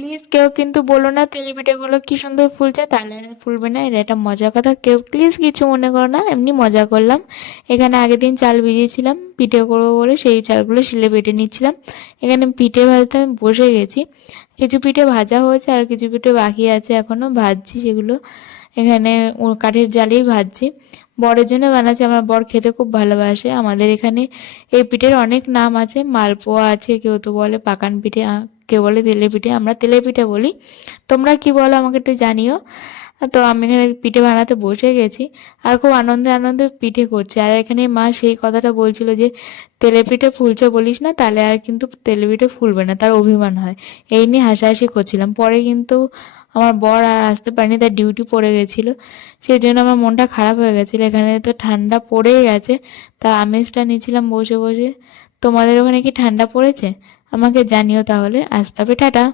Please কেউ কিন্তু বলো না তেলে পিঠেগুলো কি সুন্দর ফুলছে, তাহলে আর ফুলবে না, এটা একটা মজার কথা, কেউ প্লিজ কিছু মনে করো না, এমনি মজা করলাম। এখানে আগের দিন চাল ভিজিয়েছিলাম পিঠে করবো বলে, সেই চালগুলো শিলে বেটে নিচ্ছিলাম। এখানে পিঠে ভাজতে আমি বসে গেছি। কিছু পিঠে ভাজা হয়েছে আর কিছু পিঠে বাকি আছে, এখনো ভাজছি সেগুলো। এখানে কাঠের জালেই ভাজছি। বরের জন্য বানাচ্ছি, আমার বর খেতে খুব ভালোবাসে। আমাদের এখানে এই পিঠের অনেক নাম আছে, মালপোয়া আছে, কেউ তো বলে পাকান পিঠে, কেউ বলে তেলে পিঠে, আমরা তেলে পিঠে বলি। তোমরা কি বলো আমাকে একটু জানিও। তো আমি এখানে পিঠে বানাতে বসে গেছি, আর খুব আনন্দে আনন্দে পিঠে করছে। আর এখানে মা সেই কথাটা বলছিল যে তেলে পিঠে ফুলছে বলিস না, তাহলে আর কিন্তু তেলে পিঠে ফুলবে না, তার অভিমান হয়। এই নিয়ে হাসাহাসি করছিলাম। পরে কিন্তু আমার বর আর আসতে পারেনি, তার ডিউটি পড়ে গেছিল, সেই জন্য আমার মনটা খারাপ হয়ে গেছিলো। এখানে তো ঠান্ডা পড়েই গেছে, তা আমেজটা নিয়েছিলাম বসে বসে। তোমাদের ওখানে কি ঠান্ডা পড়েছে? আমাকে জানিও তাহলে। আজ তবে টাটা।